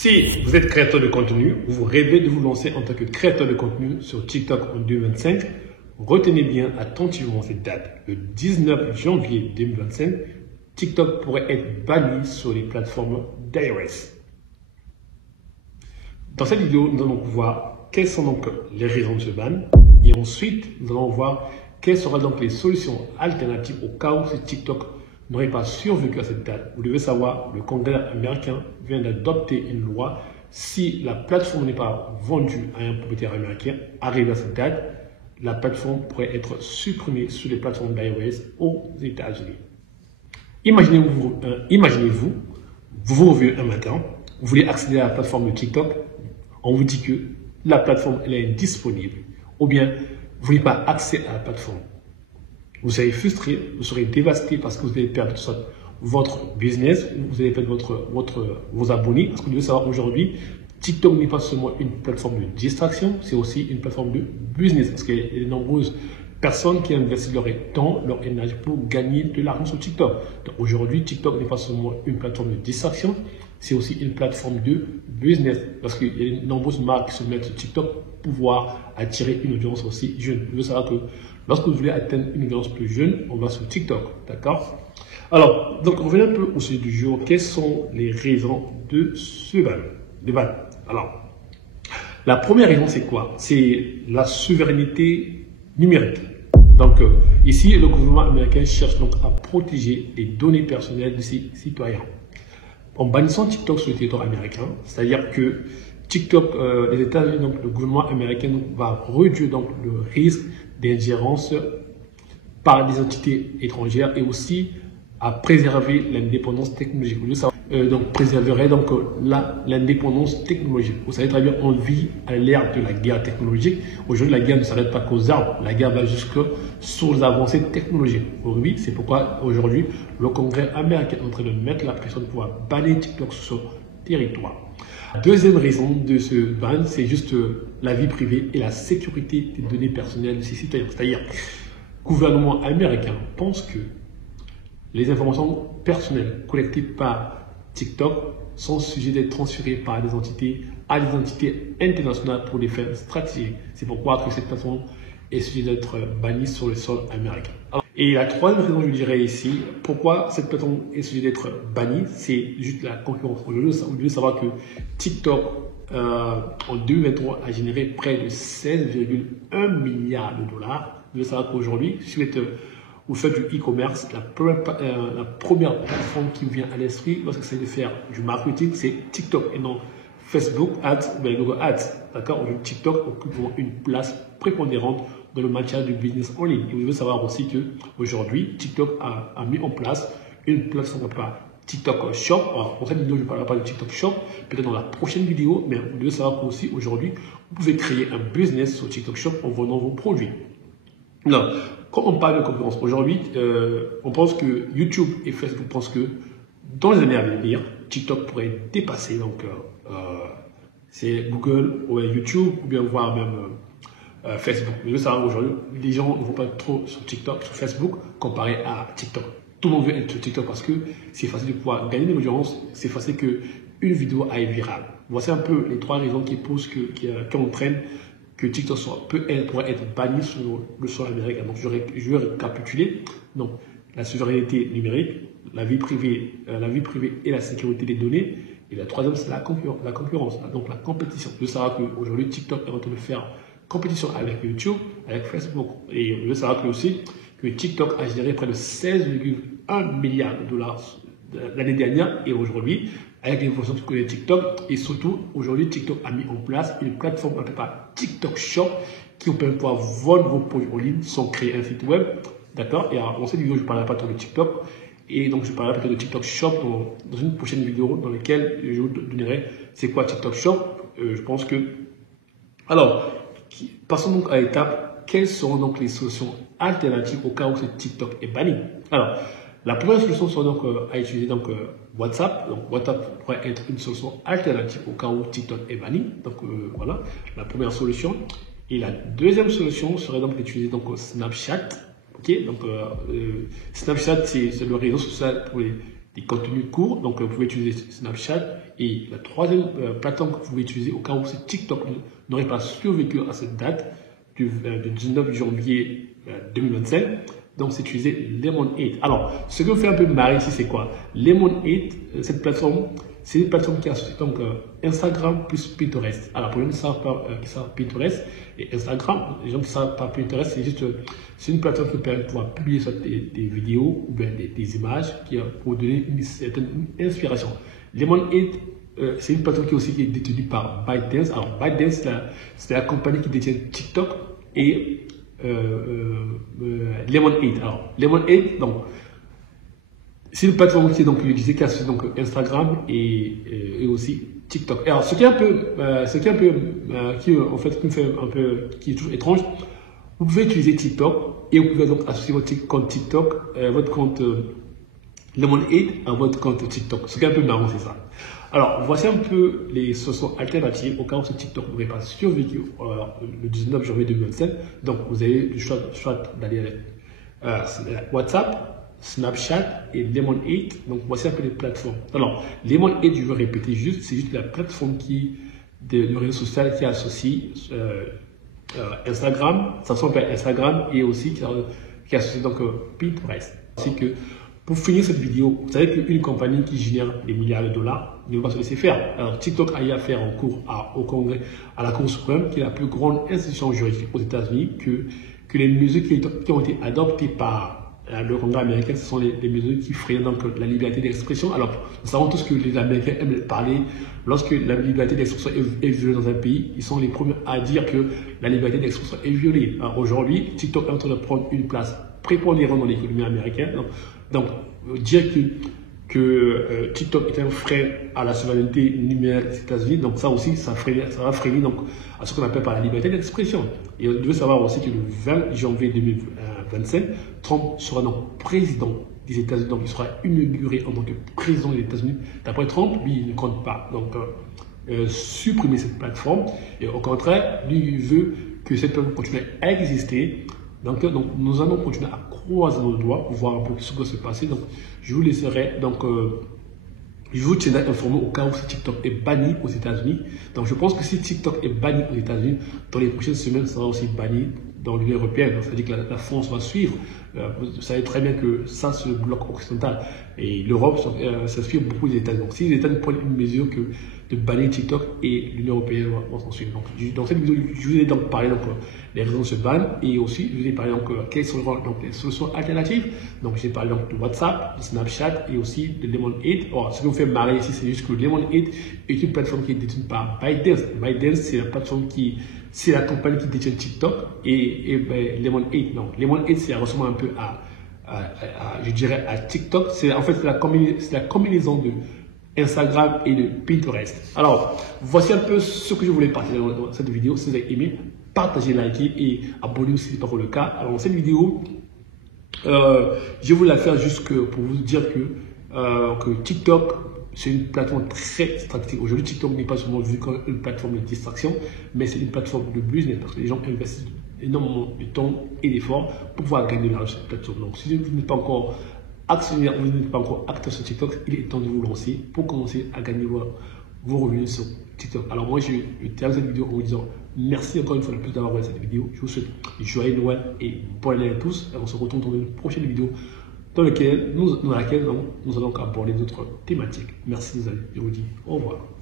Si vous êtes créateur de contenu, vous rêvez de vous lancer en tant que créateur de contenu sur TikTok en 2025, retenez bien attentivement cette date. Le 19 janvier 2025, TikTok pourrait être banni sur les plateformes d'iOS. Dans cette vidéo, nous allons voir quelles sont donc les raisons de ce ban et ensuite, nous allons voir quelles seront donc les solutions alternatives au cas où ce TikTok n'aurait pas survécu à cette date. Vous devez savoir, le Congrès américain vient d'adopter une loi. Si la plateforme n'est pas vendue à un propriétaire américain, arrivé à cette date, la plateforme pourrait être supprimée sur les plateformes d'iOS aux États-Unis. Imaginez-vous, vous vous réveillez un matin, vous voulez accéder à la plateforme de TikTok, on vous dit que la plateforme elle est indisponible, ou bien vous n'avez pas accès à la plateforme. Vous serez frustré, vous serez dévasté parce que vous allez perdre soit votre business, ou vous allez perdre vos abonnés. Parce que vous devez savoir aujourd'hui, TikTok n'est pas seulement une plateforme de distraction, c'est aussi une plateforme de business. Parce qu'il y a de nombreuses personnes qui investissent leur temps, leur énergie pour gagner de l'argent sur TikTok. Donc aujourd'hui, TikTok n'est pas seulement une plateforme de distraction, c'est aussi une plateforme de business. Parce qu'il y a de nombreuses marques qui se mettent sur TikTok pour pouvoir attirer une audience aussi jeune. Vous devez savoir que lorsque vous voulez atteindre une audience plus jeune, on va sur TikTok. D'accord? Alors, donc revenons un peu au sujet du jour. Quelles sont les raisons de ce ban? Alors, la première raison, c'est quoi? C'est la souveraineté numérique. Donc, ici, le gouvernement américain cherche donc à protéger les données personnelles de ses citoyens. En bannissant TikTok sur le territoire américain, c'est-à-dire que TikTok, les États-Unis, donc le gouvernement américain va réduire donc le risque d'ingérence par des entités étrangères et aussi à préserver l'indépendance technologique. Donc préserverait donc l'indépendance technologique. Vous savez très bien, on vit à l'ère de la guerre technologique. Aujourd'hui, la guerre ne s'arrête pas qu'aux armes. La guerre va jusque sur les avancées technologiques. Oui, c'est pourquoi aujourd'hui, le Congrès américain est en train de mettre la pression de pouvoir bannir TikTok sur son territoire. La deuxième raison de ce ban, c'est juste la vie privée et la sécurité des données personnelles de ses citoyens. C'est-à-dire, le gouvernement américain pense que les informations personnelles collectées par TikTok sont sujets d'être transférées par des entités à des entités internationales pour des fins stratégiques. C'est pourquoi que cette plateforme est sujet d'être bannie sur le sol américain. Et la troisième raison, je dirais ici, pourquoi cette plateforme est sujet d'être bannie, c'est juste la concurrence. Aujourd'hui, vous devez savoir que TikTok, en 2023, a généré près de 16,1 milliards de dollars. Vous devez savoir qu'aujourd'hui, si vous faites du e-commerce, la première plateforme qui me vient à l'esprit lorsque c'est de faire du marketing, c'est TikTok et non Facebook Ads, Google Ads. D'accord? TikTok occupe une place prépondérante dans le matière du business en ligne. Et vous devez savoir aussi que aujourd'hui, TikTok a mis en place une plateforme par TikTok Shop. Alors, pour cette vidéo, je ne parlerai pas de TikTok Shop, peut-être dans la prochaine vidéo, mais vous devez savoir qu'aussi aujourd'hui, vous pouvez créer un business sur TikTok Shop en vendant vos produits. Non, quand on parle de concurrence, aujourd'hui, on pense que YouTube et Facebook pensent que dans les années à venir, TikTok pourrait dépasser donc c'est Google ou YouTube ou bien voir même Facebook. Mais vous savez aujourd'hui, les gens ne vont pas trop sur TikTok, sur Facebook comparé à TikTok. Tout le monde veut être sur TikTok parce que c'est facile de pouvoir gagner de l'audience, c'est facile qu'une vidéo aille virale. Voici un peu les trois raisons qui entraînent que TikTok pourrait être banni sur le sol américain. Donc, je vais récapituler. Donc, la souveraineté numérique, la vie privée et la sécurité des données. Et la troisième, c'est la concurrence, donc la compétition. Vous savez qu'aujourd'hui, TikTok est en train de faire compétition avec YouTube, avec Facebook. Et vous savez aussi que TikTok a généré près de 16,1 milliards de dollars l'année dernière et aujourd'hui, avec l'évolution de TikTok, et surtout, aujourd'hui, TikTok a mis en place une plateforme appelée TikTok Shop qui vous permet de pouvoir vendre vos produits en ligne sans créer un site web. D'accord? Et alors, dans cette vidéo, je ne parlerai pas trop de TikTok. Et donc, je parlerai plutôt de TikTok Shop dans une prochaine vidéo dans laquelle je vous donnerai c'est quoi TikTok Shop. Je pense que. Alors, passons donc à l'étape. Quelles seront donc les solutions alternatives au cas où ce TikTok est banni? Alors, la première solution serait donc à utiliser donc WhatsApp. Donc WhatsApp pourrait être une solution alternative au cas où TikTok est banni. Donc voilà, la première solution. Et la deuxième solution serait donc d'utiliser donc Snapchat. Ok, donc Snapchat c'est le réseau social pour des contenus courts. Donc, vous pouvez utiliser Snapchat. Et la troisième plateforme que vous pouvez utiliser au cas où c'est TikTok n'aurait pas survécu à cette date du 19 janvier 2025. Donc, c'est utiliser Lemon8. Alors, ce qui me fait un peu marrer ici, c'est quoi? Lemon8, cette plateforme, c'est une plateforme qui associe donc Instagram plus Pinterest. Alors, pour les gens qui ne savent pas Pinterest et Instagram, les gens qui ne savent pas Pinterest, c'est une plateforme qui permet de pouvoir publier soit des vidéos ou bien des images pour donner une certaine inspiration. Lemon8, c'est une plateforme qui est détenue par ByteDance. Alors, ByteDance, c'est la compagnie qui détient TikTok et Lemon8. Alors, Lemon8, donc, c'est une plateforme qui est donc utilisée qui associe donc Instagram et aussi TikTok. Alors, ce qui est toujours étrange, vous pouvez utiliser TikTok et vous pouvez donc associer votre compte TikTok, votre compte Lemon8 à votre compte TikTok. Ce qui est un peu marrant, c'est ça. Alors, voici un peu les solutions alternatives au cas où ce TikTok n'aurait pas survécu le 19 janvier 2027. Donc, vous avez le choix d'aller WhatsApp, Snapchat et Lemon8. Donc, voici un peu les plateformes. Alors, Lemon8, je veux répéter juste, c'est juste la plateforme le réseau social qui associe Instagram, ça s'appelle Instagram et aussi qui associe donc Pinterest. C'est que pour finir cette vidéo, vous savez qu'une compagnie qui génère des milliards de dollars ne va pas se laisser faire. Alors, TikTok a eu affaire en cours au Congrès, à la Cour suprême, qui est la plus grande institution juridique aux États-Unis, que les mesures qui ont été adoptées par le Congrès américain, ce sont les mesures qui freinent donc la liberté d'expression. Alors, nous savons tous que les Américains aiment parler. Lorsque la liberté d'expression est violée dans un pays, ils sont les premiers à dire que la liberté d'expression est violée. Aujourd'hui, TikTok est en train de prendre une place prépondérante dans l'économie américaine. Donc, dire que TikTok est un frein à la souveraineté numérique des États-Unis, donc ça aussi, ça va freiner donc, à ce qu'on appelle par la liberté d'expression. Et vous devez savoir aussi que le 20 janvier 2025, Trump sera donc président des États-Unis, donc il sera inauguré en tant que président des États-Unis. D'après Trump, lui, il ne compte pas donc supprimer cette plateforme, et au contraire, lui, il veut que cette plateforme continue à exister. Donc, nous allons continuer à croiser nos doigts pour voir un peu ce qui va se passer. Donc, je vous laisserai, je vous tiendrai informé au cas où TikTok est banni aux États-Unis. Donc, je pense que si TikTok est banni aux États-Unis, dans les prochaines semaines, ça sera aussi banni dans l'Union européenne. C'est-à-dire que la France va suivre. Vous savez très bien que ça, c'est le bloc occidental. Et l'Europe, ça suit beaucoup les États-Unis. Donc, si les États-Unis prennent une mesure de bannir TikTok, et l'Union européenne va s'en suivre. Donc, dans cette vidéo, je vous ai donc parlé des raisons de ce ban, et aussi, je vous ai parlé quelles sont les solutions alternatives. Donc, j'ai parlé de WhatsApp, de Snapchat et aussi de Lemon8. Alors, ce qui me fait marrer ici, c'est juste que Lemon8 est une plateforme qui est détenue par ByteDance. ByteDance, c'est la plateforme c'est la compagnie qui détient TikTok et Lemon8. Donc, Lemon8, c'est ressemble un peu je dirais, à TikTok. En fait, c'est la combinaison de Instagram et de Pinterest. Alors, voici un peu ce que je voulais partager dans cette vidéo. Si vous avez aimé, partagez, likez et abonnez-vous si ce n'est pas encore le cas. Alors, dans cette vidéo, je voulais la faire juste pour vous dire que TikTok, c'est une plateforme très stratégique. Aujourd'hui, TikTok n'est pas seulement vu comme une plateforme de distraction, mais c'est une plateforme de business parce que les gens investissent énormément de temps et d'efforts pour pouvoir gagner de l'argent sur cette plateforme. Donc, si vous n'êtes pas encore actionnaire, vous n'êtes pas encore acteur sur TikTok, il est temps de vous lancer pour commencer à gagner vos revenus sur TikTok. Alors moi, je termine cette vidéo en vous disant merci encore une fois de plus d'avoir regardé cette vidéo. Je vous souhaite joyeux Noël et bonne année à tous. Et on se retrouve dans une prochaine vidéo dans laquelle nous allons aborder d'autres thématiques. Merci les amis, je vous dis au revoir.